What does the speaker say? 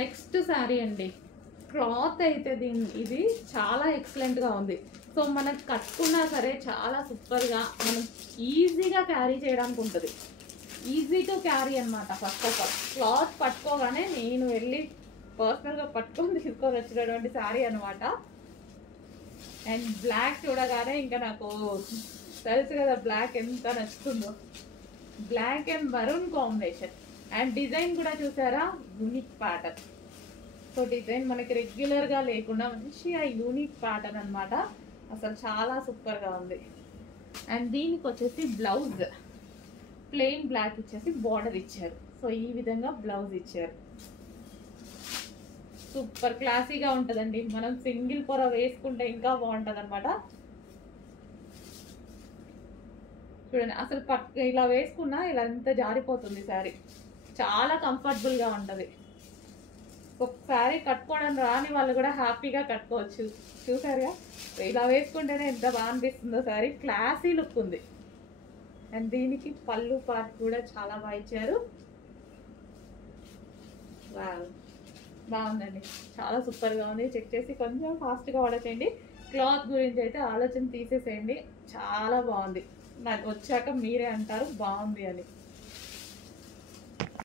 Next sari అండి. Cloth అయితే ఇది చాలా ఎక్సలెంట్గా ఉంది. సో మనకు కట్టుకున్నా సరే చాలా సూపర్గా మనం ఈజీగా క్యారీ చేయడానికి ఉంటుంది. ఈజీ టు క్యారీ అనమాట. ఫస్ట్ ఆఫ్ ఆల్ క్లాత్ పట్టుకోగానే నేను వెళ్ళి పర్సనల్గా పట్టుకొని తీసుకొని వచ్చినటువంటి శారీ అనమాట. అండ్ బ్లాక్ చూడగానే ఇంకా నాకు తెలుసు కదా బ్లాక్ ఎంత నచ్చుతుందో. Black and maroon combination. And design కూడా చూసారా, యూనిక్ ప్యాటర్న్. సో డిజైన్ మనకి రెగ్యులర్గా లేకుండా మంచిగా యూనిక్ ప్యాటర్న్ అనమాట. అసలు చాలా సూపర్గా ఉంది. అండ్ దీనికి వచ్చేసి బ్లౌజ్ ప్లెయిన్ బ్లాక్ ఇచ్చేసి బార్డర్ ఇచ్చారు. సో ఈ విధంగా బ్లౌజ్ ఇచ్చారు. సూపర్ క్లాసీగా ఉంటుందండి. మనం సింగిల్ పొర వేసుకుంటే ఇంకా బాగుంటుంది అనమాట. చూడండి అసలు ఇలా వేసుకున్నా ఇలా ఎంత జారిపోతుంది శారీ. చాలా కంఫర్టబుల్గా ఉంటుంది. ఒకసారి కట్టుకోవడం రాని వాళ్ళు కూడా హ్యాపీగా కట్టుకోవచ్చు. చూసారుగా ఇలా వేసుకుంటేనే ఎంత బాగా అనిపిస్తుందో శారీ. క్లాసీ లుక్ ఉంది. అండ్ దీనికి పళ్ళు పార్ట్ కూడా చాలా బాగా ఇచ్చారు. బాగుందండి, చాలా సూపర్గా ఉంది. చెక్ చేసి కొంచెం ఫాస్ట్గా ఆర్డర్ చేయండి. క్లాత్ గురించి అయితే ఆలోచన తీసేసేయండి. చాలా బాగుంది. నాకు వచ్చాక మీరే అంటారు బాగుంది అని.